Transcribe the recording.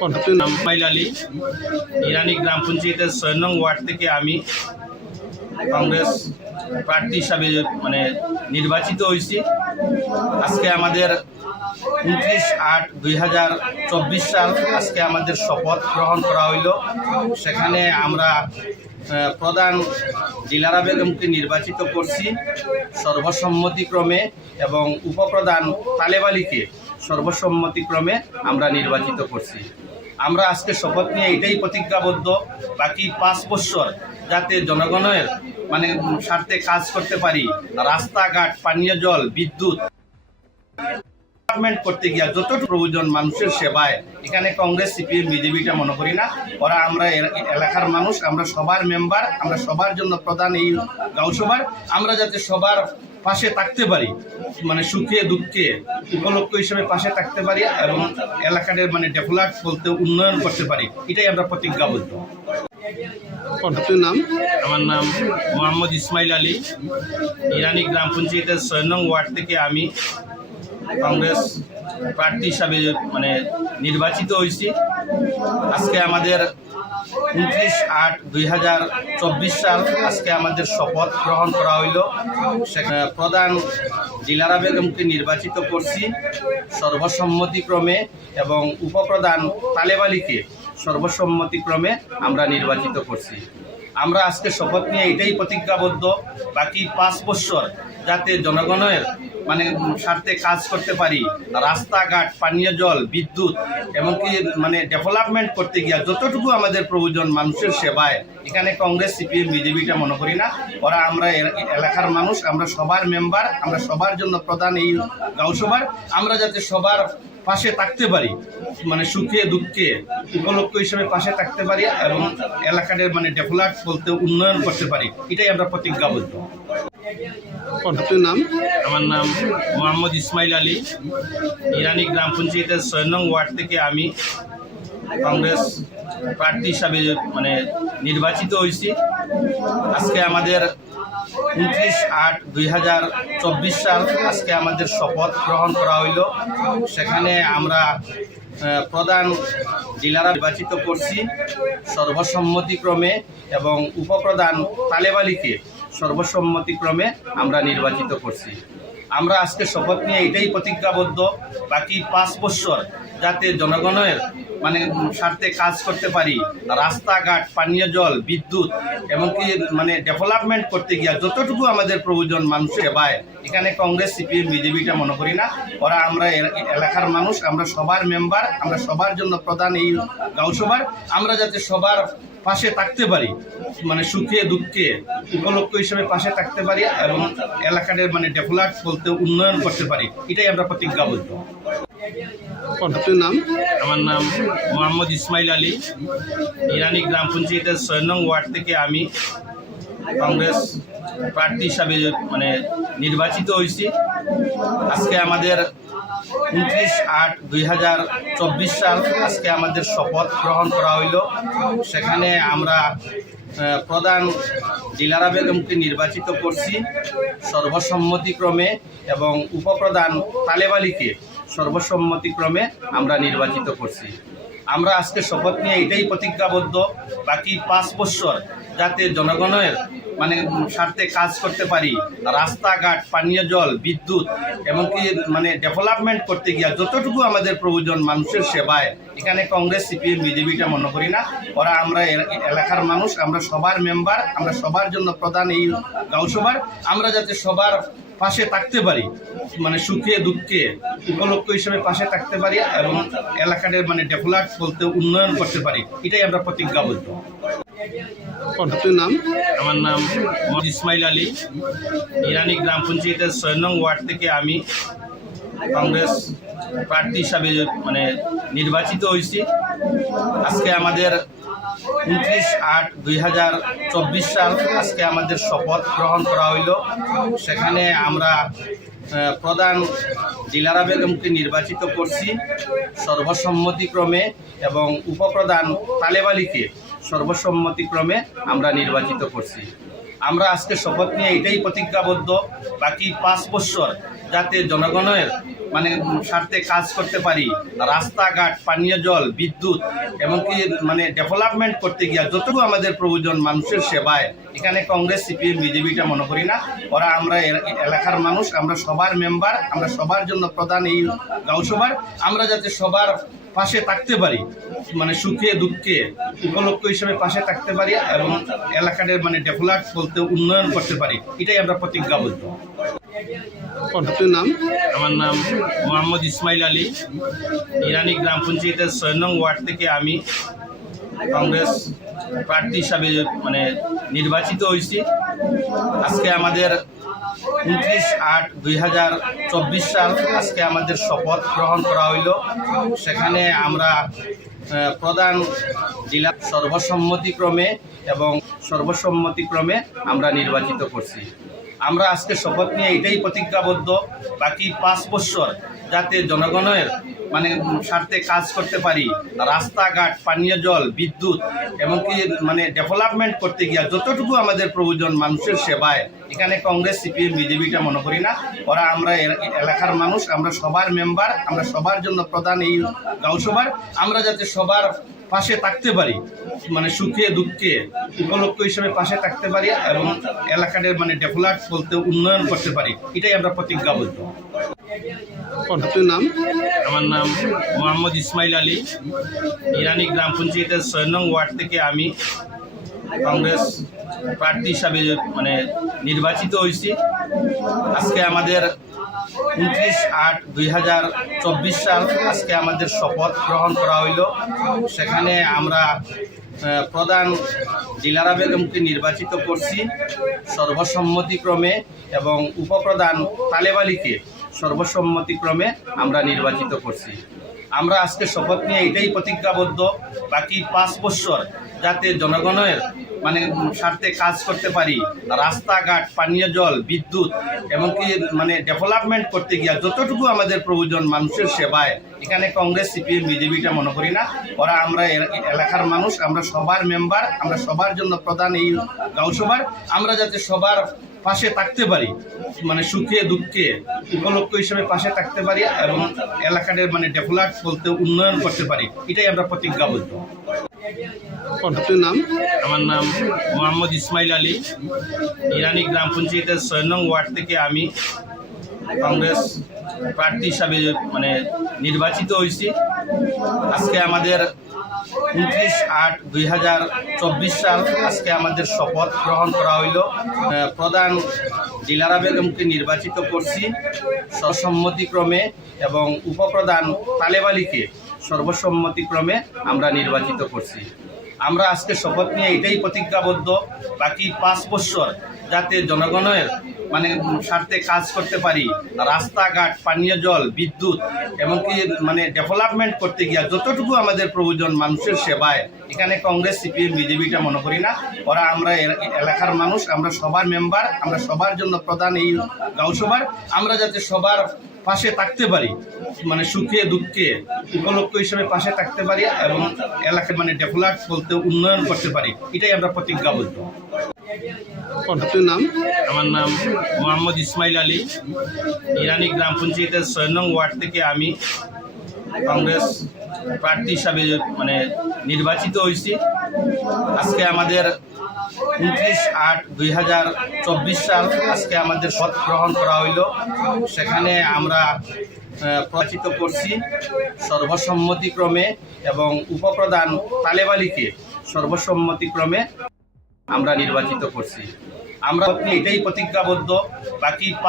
পদ্ধতির নাম নাম আলী। ইরানি গ্রাম পঞ্চায়েতের ছয় নং ওয়ার্ড থেকে আমি কংগ্রেস প্রার্থী হিসাবে মানে নির্বাচিত হয়েছি। আজকে আমাদের উনত্রিশ আট দুই হাজার চব্বিশ সাল আজকে আমাদের শপথ গ্রহণ করা হইল। সেখানে আমরা প্রধান ডিলারা বেগমকে নির্বাচিত করছি সর্বসম্মতিক্রমে এবং উপপ্রধান তালেব আলীকে সর্বসম্মতিক্রমে আমরা নির্বাচিত করছি। আমরা আজকে শপথ নিয়ে এটাই প্রতিজ্ঞাবদ্ধ। বাকি পাঁচ বছর যাতে জনগণের মানে স্বার্থে কাজ করতে পারি। রাস্তাঘাট, পানীয় জল, বিদ্যুৎ। ডেভেলপমেন্ট করতে গিয়া যতটুকু প্রয়োজন মানুষের সেবায় এখানে কংগ্রেস সিপিএম বিজেপিটা মনে করি না। ওরা আমরা এলাকার মানুষ আমরা সবার মেম্বার আমরা সবার জন্য প্রধান এই গাঁওসভার আমরা যাতে সবার পাশে থাকতে পারি মানে সুখে দুঃখে উপলক্ষ হিসেবে পাশে থাকতে পারি এবং এলাকাটার মানে ডেভেলপ বলতে উন্নয়ন করতে পারি এটাই আমরা প্রতিজ্ঞাবদ্ধ। পদ্ধতির নাম? আমার নাম মোহাম্মদ ইসমাইল আলী। ইরানি গ্রাম পঞ্চায়েতের ছয় নং ওয়ার্ড থেকে আমি কংগ্রেস প্রার্থী হিসাবে মানে নির্বাচিত হয়েছি। আজকে আমাদের উনত্রিশ আট দুই হাজার চব্বিশ সাল আজকে আমাদের শপথ গ্রহণ করা হইল। প্রধান ডিলারা বেগমকে নির্বাচিত করছি সর্বসম্মতিক্রমে এবং উপপ্রধান তালেব আলীকে সর্বসম্মতিক্রমে আমরা নির্বাচিত করছি। আমরা আজকে শপথ নিয়ে এটাই প্রতিজ্ঞাবদ্ধ। বাকি পাঁচ বছর যাতে জনগণের মানে স্বার্থে কাজ করতে পারি। রাস্তাঘাট, পানীয় জল, বিদ্যুৎ, এমনকি মানে ডেভেলপমেন্ট করতে গিয়া যতটুকু আমাদের প্রয়োজন মানুষের সেবায়, এখানে কংগ্রেস, সিপিএম, বিজেপিটা মনে করি না। ওরা আমরা এলাকার মানুষ, আমরা সবার মেম্বার আমরা সবার জন্য প্রধান এই গাঁওসভার আমরা যাতে সবার পাশে থাকতে পারি মানে সুখে, দুঃখে, উপলক্ষ হিসেবে পাশে থাকতে পারি এবং এলাকাটার মানে ডেভেলপ বলতে উন্নয়ন করতে পারি, এটাই আমরা প্রতিজ্ঞাবদ্ধ। পদ্ধতির নাম? আমার নাম মোহাম্মদ ইসমাইল আলী। ইরানি গ্রাম পঞ্চায়েতের ছয় নং ওয়ার্ড থেকে আমি কংগ্রেস প্রার্থী হিসাবে মানে নির্বাচিত হয়েছি। আজকে আমাদের উনত্রিশ আট দুই হাজার চব্বিশ সাল আজকে আমাদের শপথ গ্রহণ করা হইল। সেখানে আমরা প্রধান জেলারা নির্বাচিত করছি। সর্বসম্মতিক্রমে এবং উপপ্রধান তালেব আলীকে সর্বসম্মতিক্রমে আমরা নির্বাচিত করছি। আমরা আজকে শপথ নিয়ে এটাই প্রতিজ্ঞাবদ্ধ। বাকি পাঁচ বছর যাতে জনগণের মানে স্বার্থে কাজ করতে পারি, রাস্তাঘাট, পানীয় জল, বিদ্যুৎ, এমনকি মানে ডেভেলপমেন্ট করতে গিয়া যতটুকু আমাদের প্রয়োজন মানুষের সেবায় এখানে কংগ্রেস, সিপিএম বিজেপিটা মনে করি না। ওরা আমরা এলাকার মানুষ, আমরা সবার মেম্বার আমরা সবার জন্য প্রধান এই গাঁওসভার। আমরা যাতে সবার পাশে থাকতে পারি মানে সুখে দুঃখে উপলক্ষ হিসেবে পাশে থাকতে পারি এবং এলাকাটার মানে ডেভেলপ বলতে উন্নয়ন করতে পারি এটাই আমরা প্রতিজ্ঞাবদ্ধ। পদ্ধতির নাম? আমার নাম মোহাম্মদ ইসমাইল আলী। ইরানি গ্রাম পঞ্চায়েতের ছয় নং ওয়ার্ড থেকে আমি কংগ্রেস প্রার্থী হিসাবে মানে নির্বাচিত হয়েছি। আজকে আমাদের উনত্রিশ আট দুই হাজার চব্বিশ সাল আজকে আমাদের শপথ গ্রহণ করা হইল। সেখানে আমরা প্রধান ডিলারা বেগমকে নির্বাচিত করছি সর্বসম্মতিক্রমে এবং উপপ্রধান তালেবালিকে সর্বসম্মতিক্রমে আমরা নির্বাচিত করছি। আমরা আজকে শপথ নিয়ে এটাই প্রতিজ্ঞাবদ্ধ। বাকি পাঁচ বছর যাতে জনগণের মানে স্বার্থে কাজ করতে পারি, রাস্তাঘাট, পানীয় জল, বিদ্যুৎ এমনকি মানে ডেভেলপমেন্ট করতে গিয়া যতটুকু আমাদের প্রয়োজন মানুষের সেবায়, এখানে কংগ্রেস, সিপিএম বিজেপিটা মনে করি না। ওরা আমরা এলাকার মানুষ, আমরা সবার মেম্বার আমরা সবার জন্য প্রধান এই গাঁওসভার। আমরা যাতে সবার পাশে থাকতে পারি মানে সুখে দুঃখে উপলক্ষ হিসেবে পাশে থাকতে পারি এবং এলাকাটার মানে ডেভেলপ বলতে উন্নয়ন করতে পারি এটাই আমরা প্রতিজ্ঞাবদ্ধ পদ্ধতির নাম? আমার নাম মোহাম্মদ ইসমাইল আলী। ইরানি গ্রাম পঞ্চায়েতের ছয় নং ওয়ার্ড থেকে আমি কংগ্রেস প্রার্থী হিসাবে মানে নির্বাচিত হয়েছি। আজকে আমাদের উনত্রিশ আট দুই হাজার চব্বিশ সাল আজকে আমাদের শপথ গ্রহণ করা হইল। সেখানে আমরা প্রধান ডিলারা বেগমকে নির্বাচিত করছি সর্বসম্মতিক্রমে এবং উপপ্রধান তালেব আলীকে সর্বসম্মতিক্রমে আমরা নির্বাচিত করছি। আমরা আজকে শপথ নিয়ে এটাই প্রতিজ্ঞাবদ্ধ। বাকি পাঁচ বছর যাতে জনগণের মানে স্বার্থে কাজ করতে পারি, রাস্তাঘাট, পানীয় জল, বিদ্যুৎ, এমনকি মানে ডেভেলপমেন্ট করতে গিয়া যতটুকু আমাদের প্রয়োজন মানুষের সেবায়, এখানে কংগ্রেস, সিপিএম, বিজেপিটা মনে করি না। ওরা আমরা এলাকার মানুষ, আমরা সবার মেম্বার আমরা সবার জন্য প্রধান এই গাঁওসভার আমরা যাতে সবার পাশে থাকতে পারি মানে সুখে, দুঃখে, উপলক্ষ হিসেবে পাশে থাকতে পারি এবং এলাকাটার মানে ডেভেলপ বলতে উন্নয়ন করতে পারি, এটাই আমরা প্রতিজ্ঞাবদ্ধ। আপনার নাম? আমার নাম মোহাম্মদ ইসমাইল আলী। ইরানি গ্রাম পঞ্চায়েতের ছয় নং ওয়ার্ড থেকে আমি কংগ্রেস প্রার্থী হিসাবে মানে নির্বাচিত হয়েছি। আজকে আমাদের উনত্রিশ আট দুই হাজার চব্বিশ সাল আজকে আমাদের শপথ গ্রহণ করা হইল। সেখানে আমরা প্রধান জেলা সর্বসম্মতিক্রমে এবং সর্বসম্মতিক্রমে আমরা নির্বাচিত করছি। আমরা আজকে শপথ নিয়ে এটাই প্রতিজ্ঞাবদ্ধ। বাকি পাঁচ বছর যাতে জনগণের মানে স্বার্থে কাজ করতে পারি, রাস্তাঘাট, পানীয় জল, বিদ্যুৎ, এমনকি মানে ডেভেলপমেন্ট করতে গিয়া যতটুকু আমাদের প্রয়োজন মানুষের সেবায়, এখানে কংগ্রেস, সিপিএম, বিজেপিটা মনে করি না। ওরা আমরা এলাকার মানুষ, আমরা সবার মেম্বার আমরা সবার জন্য প্রধান এই গাঁওসভার। আমরা যাতে সবার পাশে থাকতে পারি মানে সুখে দুঃখে উপলক্ষ হিসেবে পাশে থাকতে পারি এবং এলাকাটার মানে ডেভেলপ বলতে উন্নয়ন করতে পারি এটাই আমরা প্রতিজ্ঞাবদ্ধ আপনার নাম? আমার নাম মোহাম্মদ ইসমাইল আলী। ইরানি গ্রাম পঞ্চায়েতের ছয় নং ওয়ার্ড থেকে আমি কংগ্রেস প্রার্থী হিসাবে মানে নির্বাচিত হয়েছি। আজকে আমাদের উনত্রিশ আট দুই হাজার চব্বিশ সাল আজকে আমাদের শপথ গ্রহণ করা হইল। সেখানে আমরা প্রধান জেলারা বেগমকে নির্বাচিত করছি সর্বসম্মতিক্রমে এবং উপপ্রধান তালেবালিকে সর্বসম্মতিক্রমে আমরা নির্বাচিত করছি। আমরা আজকে শপথ নিয়ে এটাই প্রতিজ্ঞাবদ্ধ। বাকি পাঁচ বছর যাতে জনগণের মানে স্বার্থে কাজ করতে পারি। রাস্তাঘাট, পানীয় জল, বিদ্যুৎ, এমনকি মানে ডেভেলপমেন্ট করতে গিয়া যতটুকু আমাদের প্রয়োজন মানুষের সেবায়, এখানে কংগ্রেস, সিপিএম, বিজেপিটা মনে করি না। ওরা আমরা এলাকার মানুষ, আমরা সবার মেম্বার আমরা সবার জন্য প্রধান এই গাঁওসভার। আমরা যাতে সবার পাশে থাকতে পারি মানে সুখে, দুঃখে, উপলক্ষ হিসেবে পাশে থাকতে পারি এবং এলাকাটার মানে ডেভেলপ বলতে উন্নয়ন করতে পারি, এটাই আমরা প্রতিজ্ঞাবদ্ধ। আপনার নাম? আমার নাম মোহাম্মদ ইসমাইল আলী। ইরানি গ্রাম পঞ্চায়েতের ছয় নং ওয়ার্ড থেকে আমি কংগ্রেস প্রার্থী হিসাবে মানে নির্বাচিত হয়েছি। আজকে আমাদের উনত্রিশ আট দুই হাজার চব্বিশ সাল আজকে আমাদের শপথ গ্রহণ করা হইল। প্রধান জেলারা বেগমকে নির্বাচিত করছি সসম্মতিক্রমে এবং উপপ্রধান তালেব আলীকে সর্বসম্মতিক্রমে আমরা নির্বাচিত করছি। আমরা আজকে শপথ নিয়ে এটাই প্রতিজ্ঞাবদ্ধ। বাকি পাঁচ বছর যাতে জনগণের মানে স্বার্থে কাজ করতে পারি, রাস্তাঘাট, পানীয় জল, বিদ্যুৎ, এমনকি মানে ডেভেলপমেন্ট করতে গিয়া যতটুকু আমাদের প্রয়োজন মানুষের সেবায়, এখানে কংগ্রেস, সিপিএম, বিজেপিটা মনে করি না। ওরা আমরা এলাকার মানুষ, আমরা সবার মেম্বার আমরা সবার জন্য প্রধান এই গাঁওসভার আমরা যাতে সবার পাশে থাকতে পারি মানে সুখে দুঃখে উপলক্ষ হিসেবে পাশে থাকতে পারি এবং এলাকার মানে ডেভেলপ বলতে উন্নয়ন করতে পারি এটাই আমরা প্রতিজ্ঞাবদ্ধ। আপনার নাম? আমার নাম মোহাম্মদ ইসমাইল আলী। ইরানি গ্রাম পঞ্চায়েতের ছয় নং ওয়ার্ড থেকে আমি কংগ্রেস প্রার্থী হিসাবে মানে নির্বাচিত হয়েছি। আজকে আমাদের উনত্রিশ আট দুই হাজার চব্বিশ সাল আজকে আমাদের শপথ গ্রহণ করা হইল। সেখানে আমরা প্রচিত করছি সর্বসম্মতিক্রমে এবং উপপ্রধান তালেবালিকে সর্বসম্মতিক্রমে আমরা নির্বাচিত করছি। আমরা এটাই প্রতিজ্ঞাবদ্ধ। বাকি